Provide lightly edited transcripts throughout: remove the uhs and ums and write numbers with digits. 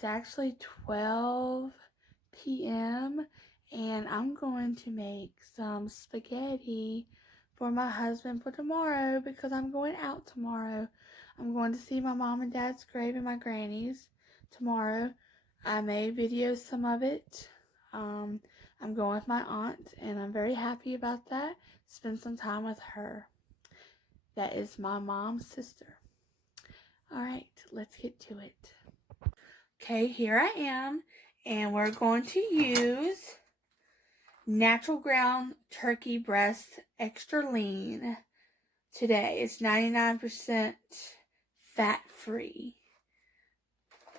It's actually 12 p.m. and I'm going to make some spaghetti for my husband for tomorrow because I'm going out tomorrow. I'm going to see my mom and dad's grave and my granny's tomorrow. I may video some of it. I'm going with my aunt and I'm very happy about that. Spend some time with her. That is my mom's sister. Alright, let's get to it. Okay, here I am, and we're going to use Natural Ground Turkey Breast Extra Lean today. It's 99% fat-free.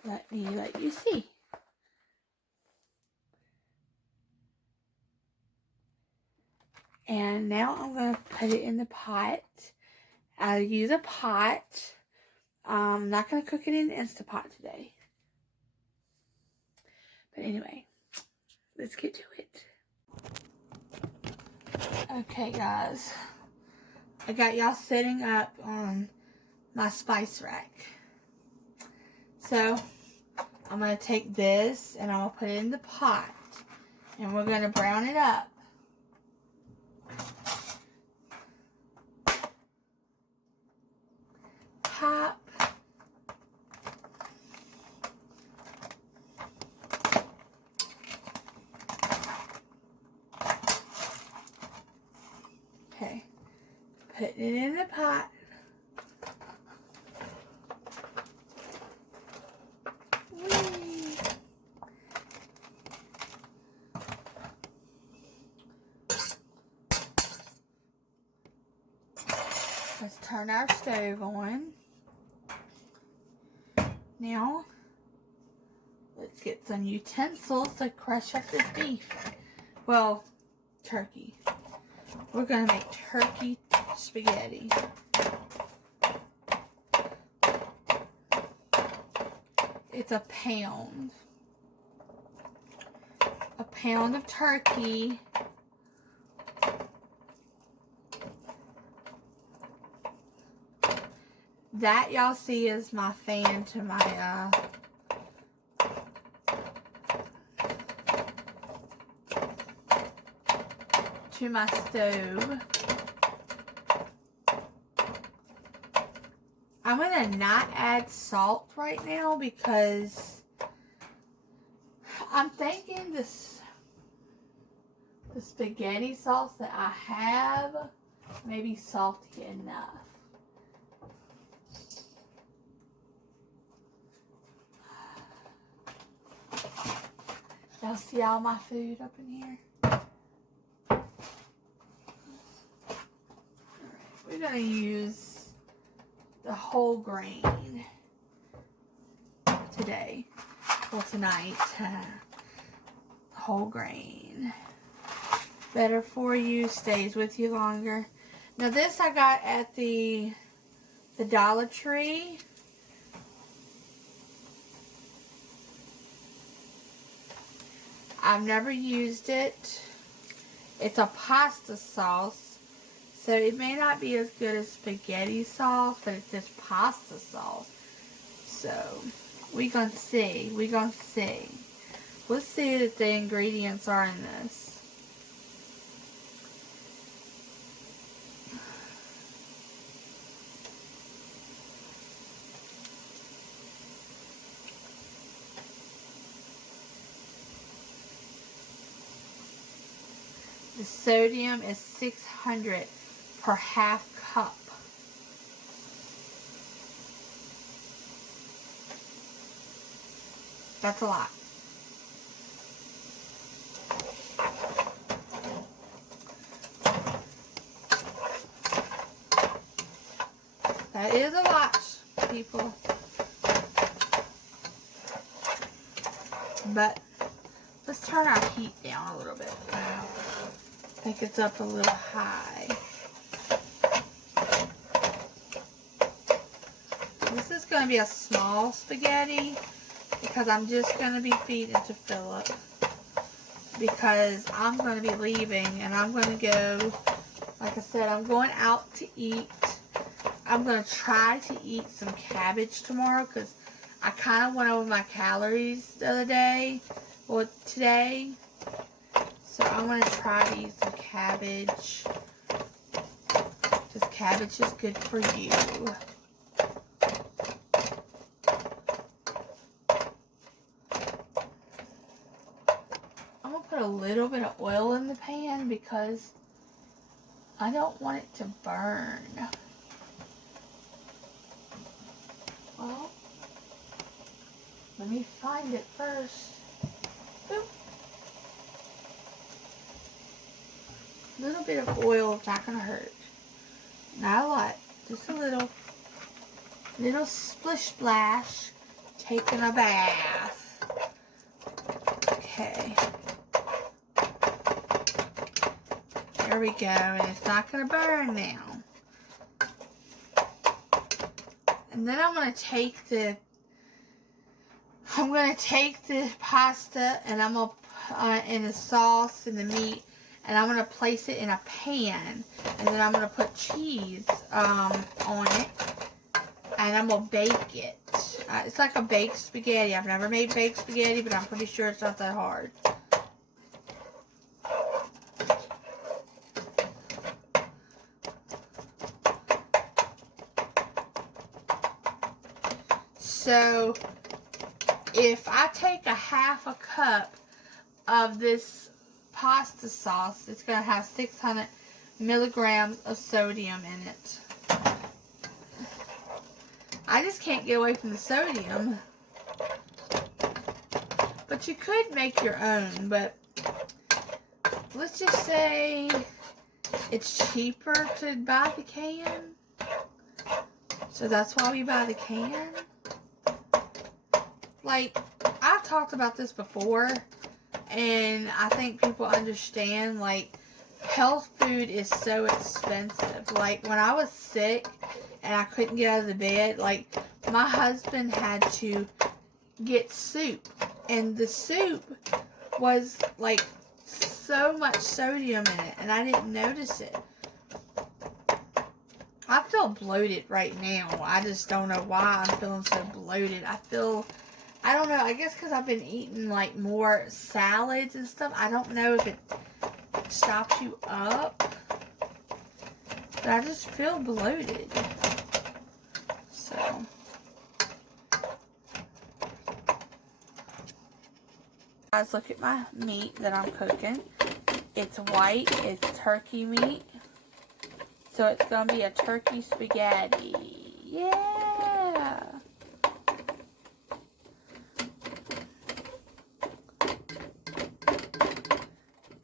Let me let you see. And now I'm going to put it in the pot. I'll use a pot. I'm not going to cook it in Instapot today. But anyway, let's get to it. Okay, guys. I got y'all setting up on my spice rack. So, I'm going to take this and I'm going to put it in the pot. And we're going to brown it up. Pop. Okay. Put it in the pot. Whee. Let's turn our stove on. Now, let's get some utensils to crush up this beef. Well, turkey. We're going to make turkey spaghetti. It's a pound. A pound of turkey. That y'all see is my fan to my stove. I'm going to not add salt right now because I'm thinking the spaghetti sauce that I have may be salty enough. Y'all see all my food up in here? Alright, we're going to use the whole grain today. Well, tonight. Whole grain. Better for you, stays with you longer. Now this I got at the Dollar Tree. I've never used it. It's a pasta sauce, so it may not be as good as spaghetti sauce, but it's just pasta sauce. So, we're going to see. We're going to see. Let's see what the ingredients are in this. The sodium is 600 per half cup. That's a lot. That is a lot, people. But let's turn our heat down a little bit. I think it's up a little high. This is going to be a small spaghetti because I'm just going to be feeding to Philip. Because I'm going to be leaving and I'm going to go, like I said, I'm going out to eat. I'm going to try to eat some cabbage tomorrow because I kind of went over my calories the other day, well, today. So I'm going to try to eat some cabbage. Because cabbage is good for you. I'm going to put a little bit of oil in the pan because I don't want it to burn. Well, let me find it first. Boop. A little bit of oil is not going to hurt. Not a lot. Just a little splish splash. Taking a bath. Okay. There we go. And it's not going to burn now. And then I'm going to take the pasta and I'm going to put in the sauce and the meat, and I'm going to place it in a pan, and then I'm going to put cheese on it, and I'm going to bake it. It's like a baked spaghetti. I've never made baked spaghetti, but I'm pretty sure it's not that hard. So, if I take a half a cup of this pasta sauce, it's going to have 600 milligrams of sodium in it. I just can't get away from the sodium. But you could make your own, but let's just say it's cheaper to buy the can. So that's why we buy the can. Like, I've talked about this before, and I think people understand, like, health food is so expensive. Like, when I was sick and I couldn't get out of the bed, like, my husband had to get soup, and the soup was, like, so much sodium in it, and I didn't notice it. I feel bloated right now. I just don't know why I'm feeling so bloated. I don't know, I guess because I've been eating, like, more salads and stuff. I don't know if it stops you up. But I just feel bloated. So. Guys, look at my meat that I'm cooking. It's white. It's turkey meat. So it's going to be a turkey spaghetti. Yeah!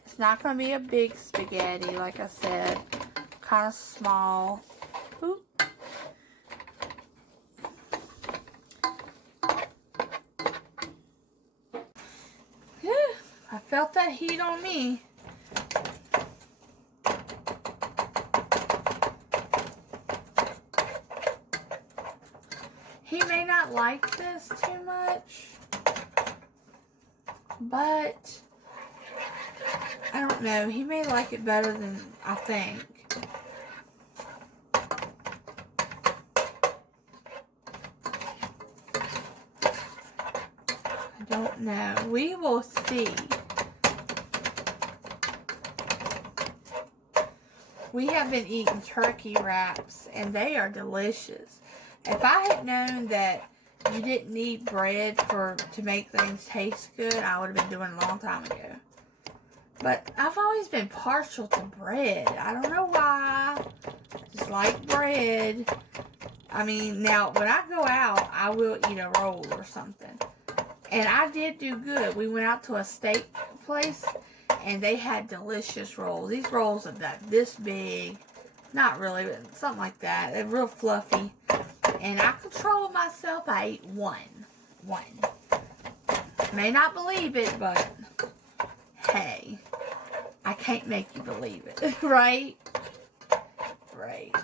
It's not going to be a big spaghetti, like I said. Kind of small. Oop. I felt that heat on me. He may not like this too much, but I don't know. He may like it better than I think. I don't know. We will see. We have been eating turkey wraps, and they are delicious. If I had known that you didn't need bread to make things taste good, I would have been doing it a long time ago. But I've always been partial to bread. I don't know why. Just like bread. I mean, now, when I go out, I will eat a roll or something. And I did do good. We went out to a steak place, and they had delicious rolls. These rolls are this big. Not really, but something like that. They're real fluffy. And I controlled myself. I ate one. May not believe it, but hey, I can't make you believe it, right? Right.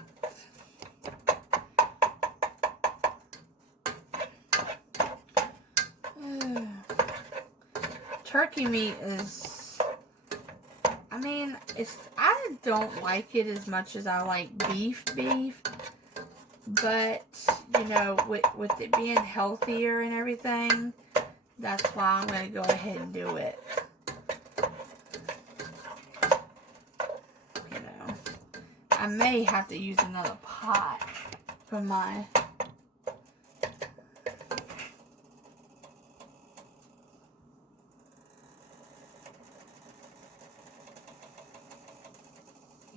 Turkey meat is, I mean, I don't like it as much as I like beef, but you know, with it being healthier and everything, that's why I'm going to go ahead and do it. You know, I may have to use another pot for my...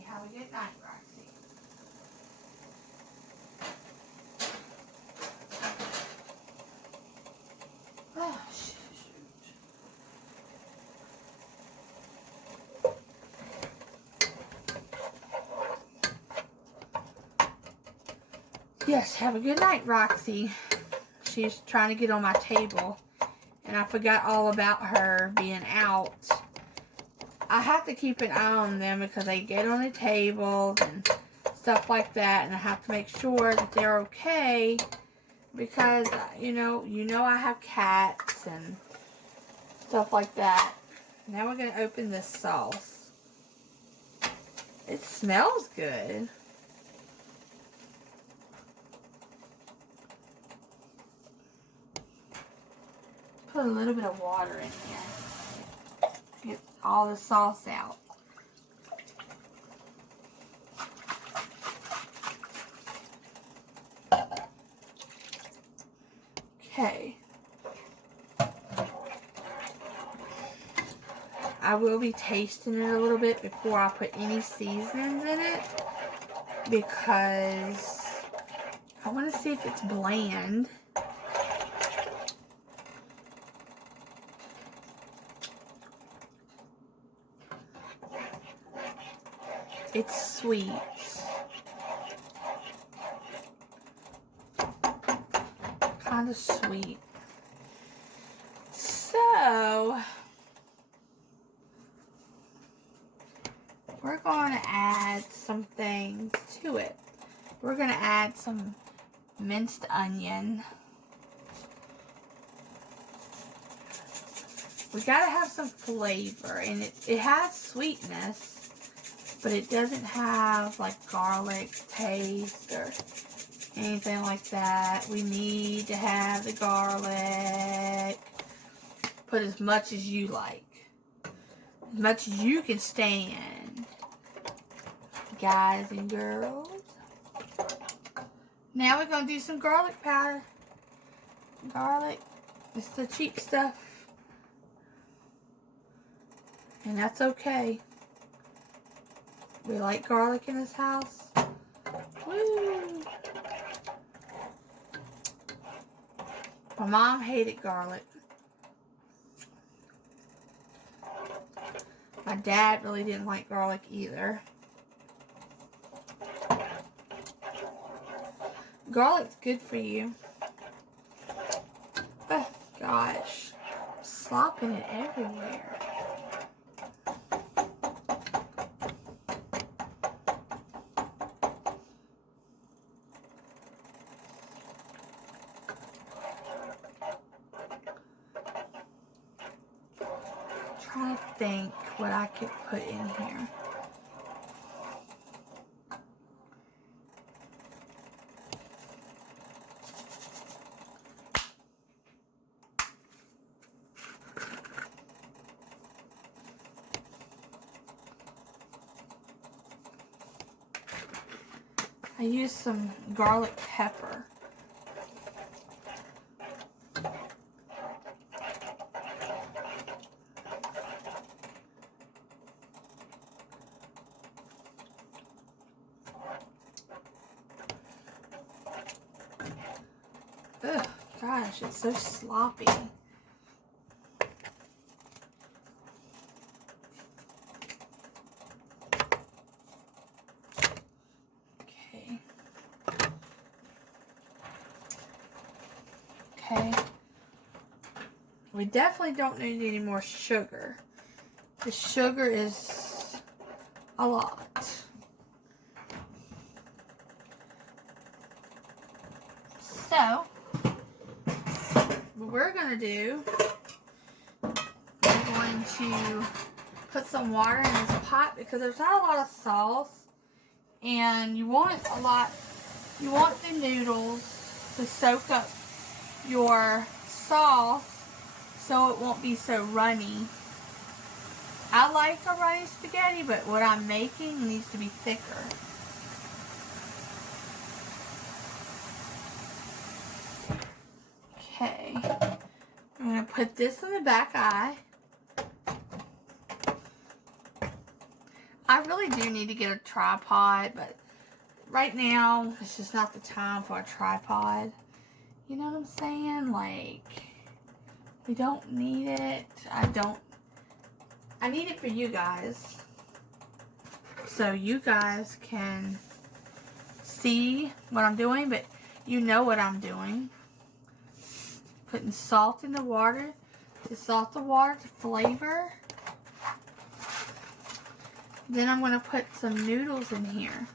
Have a good night, Roxy. Oh, shoot. Yes, have a good night, Roxy. She's trying to get on my table, and I forgot all about her being out. I have to keep an eye on them because they get on the tables and stuff like that, and I have to make sure that they're okay because, you know I have cats and stuff like that. Now we're going to open this sauce. It smells good. Put a little bit of water in here. Get all the sauce out. Okay. I will be tasting it a little bit before I put any seasonings in it because I want to see if it's bland. It's sweet. Kind of sweet. So, we're going to add some things to it. We're going to add some minced onion. We got to have some flavor, and it has sweetness. But it doesn't have like garlic taste or anything like that. We need to have the garlic. Put as much as you like. As much as you can stand. Guys and girls. Now we're going to do some garlic powder. Garlic. It's the cheap stuff. And that's okay. We like garlic in this house. Woo! My mom hated garlic. My dad really didn't like garlic either. Garlic's good for you. Oh, gosh. I'm slopping it everywhere. Trying to think what I could put in here. I used some garlic pepper. Ugh, gosh, it's so sloppy. Okay. We definitely don't need any more sugar. The sugar is a lot. So, what we're going to do, we're going to put some water in this pot because there's not a lot of sauce. And you want a lot, you want the noodles to soak up your sauce so it won't be so runny. I like a runny spaghetti, but what I'm making needs to be thicker. Okay, I'm going to put this in the back eye. I really do need to get a tripod, but right now it's just not the time for a tripod. You know what I'm saying? Like, we don't need it. I need it for you guys. So you guys can see what I'm doing, but you know what I'm doing. Putting salt in the water to salt the water to flavor. Then I'm going to put some noodles in here.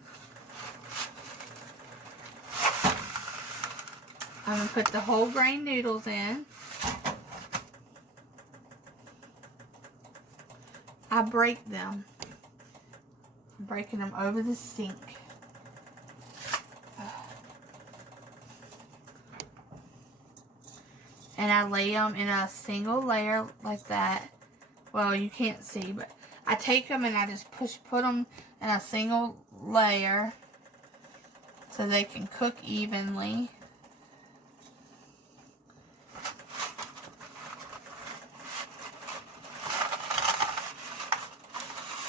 I'm going to put the whole grain noodles in. I break them. I'm breaking them over the sink. And I lay them in a single layer like that. Well, you can't see, but I take them and I just put them in a single layer so they can cook evenly.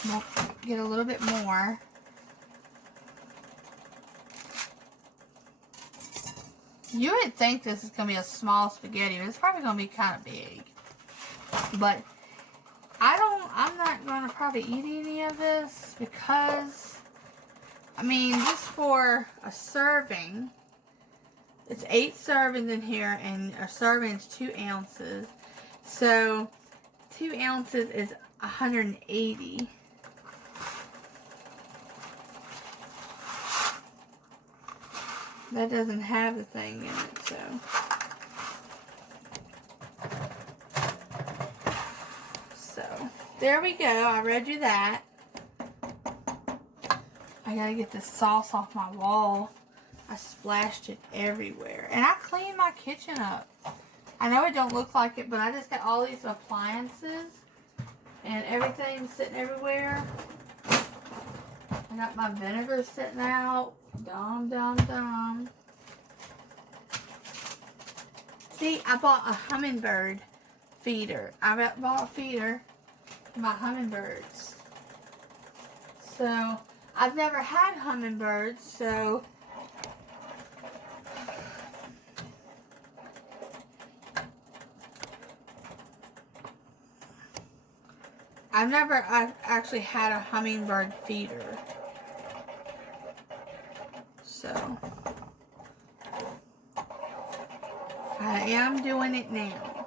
We'll get a little bit more. You would think this is going to be a small spaghetti, but it's probably going to be kind of big. But I'm not going to probably eat any of this because, I mean, just for a serving, it's 8 servings in here, and a serving is 2 ounces. So, 2 ounces is 180. That doesn't have the thing in it, so. So, there we go. I read you that. I gotta get this sauce off my wall. I splashed it everywhere. And I cleaned my kitchen up. I know it don't look like it, but I just got all these appliances. And everything's sitting everywhere. I got my vinegar sitting out. Dumb. See, I bought a hummingbird feeder. I bought a feeder for my hummingbirds. So, I've never had hummingbirds, so I've actually had a hummingbird feeder. So, I am doing it now.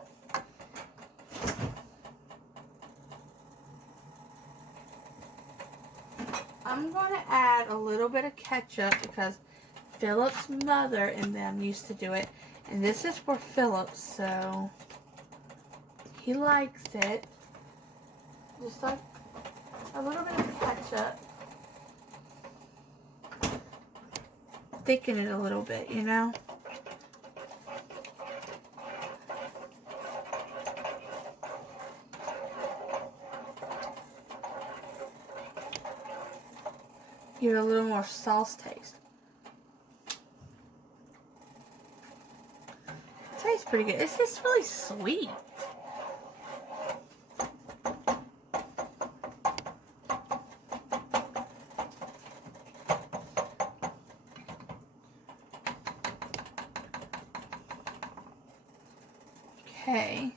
I'm going to add a little bit of ketchup because Philip's mother and them used to do it. And this is for Philip, so he likes it. Just like a little bit of ketchup. Thicken it a little bit, you know. Give it a little more sauce taste. It tastes pretty good. It's just really sweet. Okay.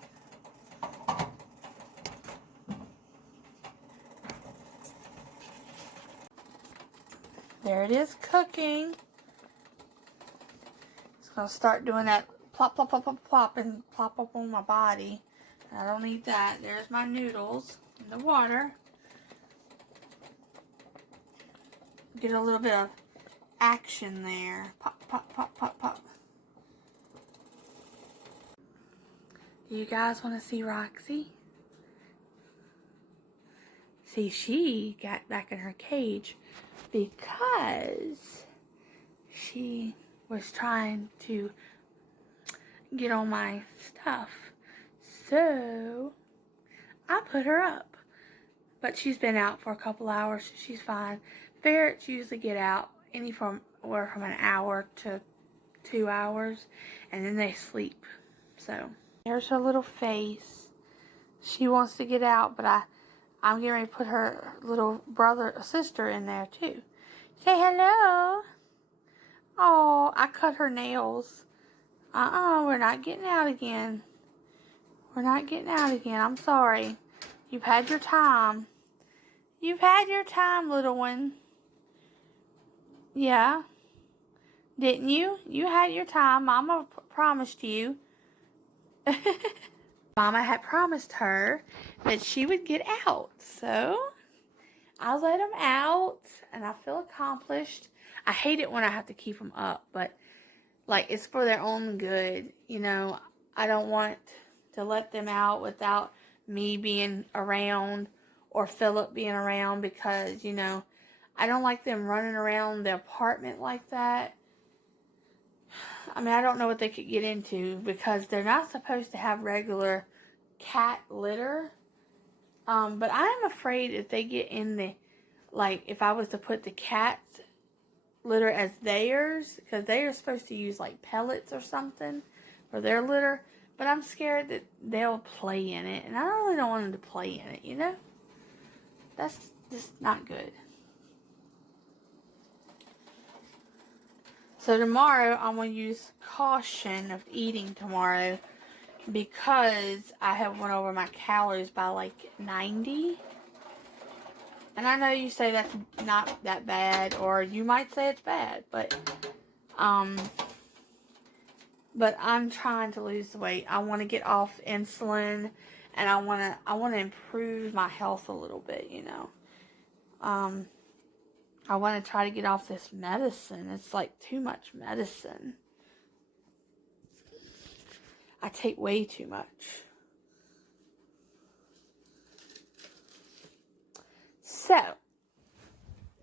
There it is cooking. It's going to start doing that plop, plop, plop, plop, plop, and plop up on my body. I don't need that. There's my noodles in the water. Get a little bit of action there. Pop, pop, pop, pop, pop. Do you guys want to see Roxy? See, she got back in her cage because she was trying to get on my stuff. So I put her up. But she's been out for a couple hours, so she's fine. Ferrets usually get out anywhere from an hour to 2 hours, and then they sleep. So there's her little face. She wants to get out, but I'm getting ready to put her little sister in there too. Say hello. Oh, I cut her nails. We're not getting out again. We're not getting out again. I'm sorry. You've had your time. You've had your time, little one. Yeah. Didn't you? You had your time. Mama promised you. Mama had promised her that she would get out. So I let them out, and I feel accomplished. I hate it when I have to keep them up, but like, it's for their own good. You know, I don't want to let them out without me being around or Philip being around, because, you know, I don't like them running around the apartment like that. I mean, I don't know what they could get into, because they're not supposed to have regular cat litter. But I'm afraid if they get in the, like, if I was to put the cat litter as theirs, because they are supposed to use like pellets or something for their litter, but I'm scared that they'll play in it, and I really don't want them to play in it, you know? That's just not good. So tomorrow I'm going to use caution of eating tomorrow, because I have went over my calories by like 90. And I know you say that's not that bad, or you might say it's bad, but I'm trying to lose the weight. I want to get off insulin, and I want to improve my health a little bit, you know. I want to try to get off this medicine. It's like too much medicine. I take way too much. So,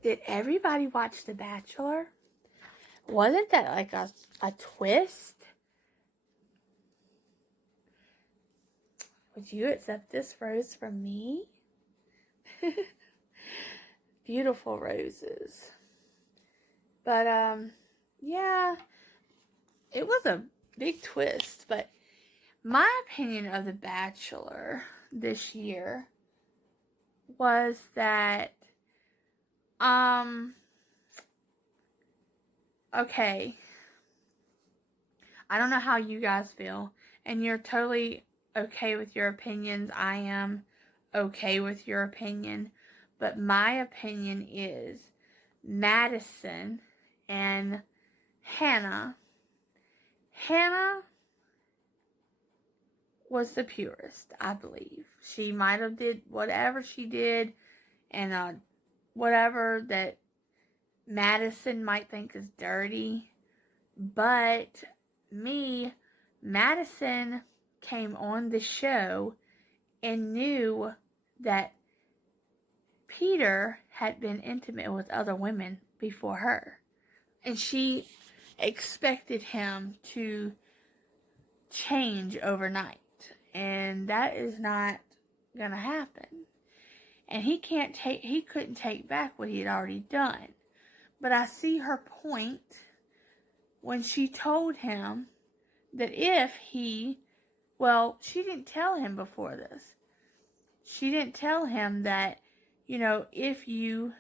did everybody watch The Bachelor? Wasn't that like a twist? Would you accept this rose from me? Beautiful roses. But, yeah, it was a big twist. But my opinion of The Bachelor this year was that, okay, I don't know how you guys feel, and you're totally okay with your opinions. I am okay with your opinion, but my opinion is Madison and Hannah. Hannah was the purest, I believe. She might have did whatever she did, and whatever that Madison might think is dirty, but Madison came on the show and knew that Peter had been intimate with other women before her, and she expected him to change overnight, and that is not gonna happen. And he couldn't take back what he had already done. But I see her point when she told him that she didn't tell him before this. She didn't tell him that, you know, if you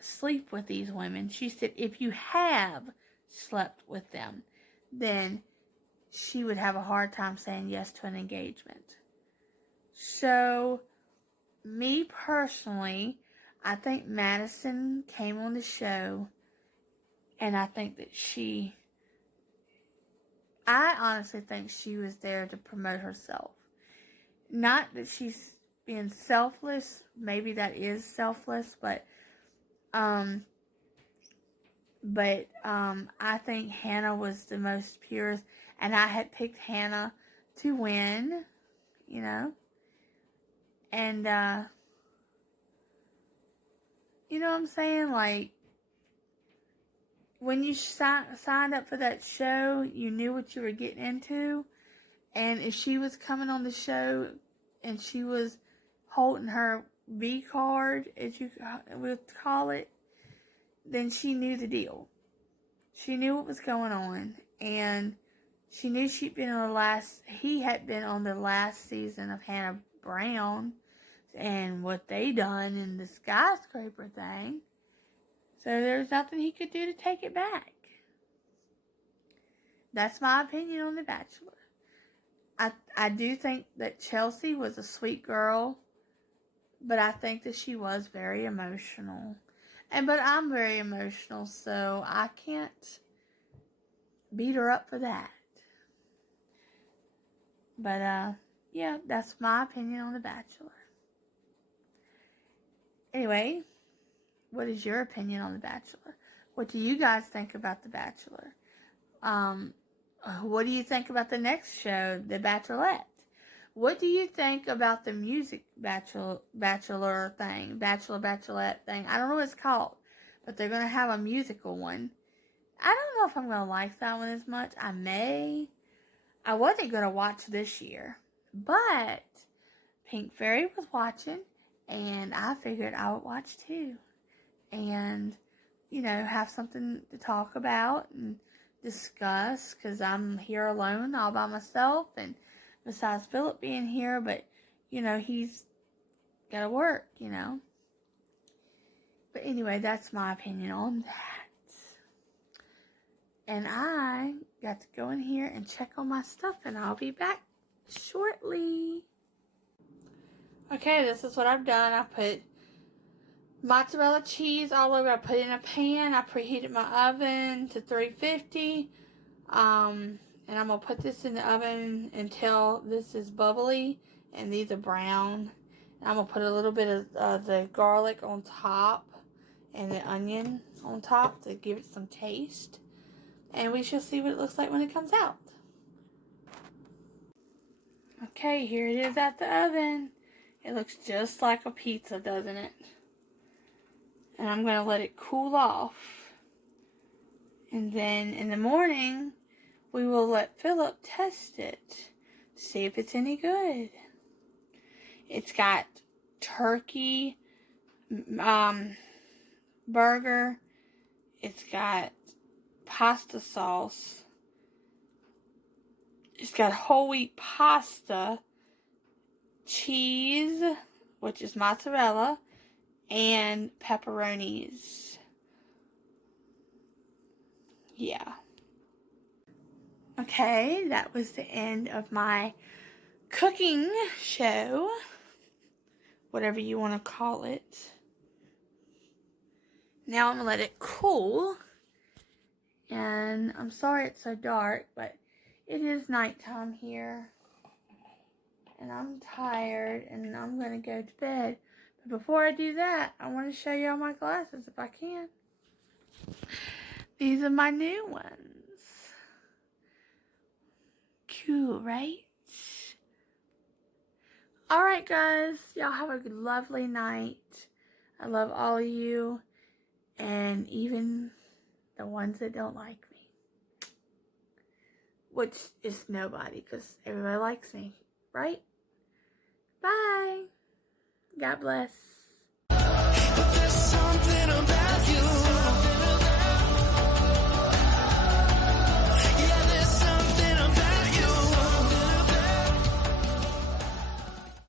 sleep with these women, she said if you have slept with them, then she would have a hard time saying yes to an engagement. So, me personally, I think Madison came on the show, and I think that I honestly think she was there to promote herself. Not that she's being selfless, maybe that is selfless, but I think Hannah was the most purest, and I had picked Hannah to win, you know, and you know what I'm saying, like, when you signed up for that show, you knew what you were getting into. And if she was coming on the show and she was holding her V card, as you would call it, then she knew the deal. She knew what was going on. And she knew he had been on the last season of Hannah Brown and what they done in the skyscraper thing. So there's nothing he could do to take it back. That's my opinion on The Bachelor. I do think that Chelsea was a sweet girl, but I think that she was very emotional. But I'm very emotional, so I can't beat her up for that. But, yeah, that's my opinion on The Bachelor. Anyway, what is your opinion on The Bachelor? What do you guys think about The Bachelor? What do you think about the next show, The Bachelorette? What do you think about the music bachelor thing, Bachelorette thing? I don't know what it's called, but they're going to have a musical one. I don't know if I'm going to like that one as much. I may. I wasn't going to watch this year, but Pink Fairy was watching, and I figured I would watch too. And, have something to talk about and discuss, because I'm here alone all by myself, and besides Philip being here, but he's gotta work, but anyway, that's my opinion on that. And I got to go in here and check on my stuff, and I'll be back shortly. Okay, this is what I've done. I put mozzarella cheese all over. I put it in a pan. I preheated my oven to 350. And I'm going to put this in the oven until this is bubbly and these are brown. And I'm going to put a little bit of the garlic on top and the onion on top to give it some taste. And we shall see what it looks like when it comes out. Okay, here it is at the oven. It looks just like a pizza, doesn't it? And I'm going to let it cool off. And then in the morning, we will let Philip test it, see if it's any good. It's got turkey burger. It's got pasta sauce. It's got whole wheat pasta, cheese, which is mozzarella, and pepperonis. Yeah. Okay, that was the end of my cooking show, whatever you want to call it. Now I'm going to let it cool, and I'm sorry it's so dark, but it is nighttime here, and I'm tired, and I'm going to go to bed. But before I do that, I want to show you all my glasses if I can. These are my new ones. Cool, right? Alright guys, y'all have a lovely night. I love all of you, and even the ones that don't like me. Which is nobody, because everybody likes me, right? Bye. God bless.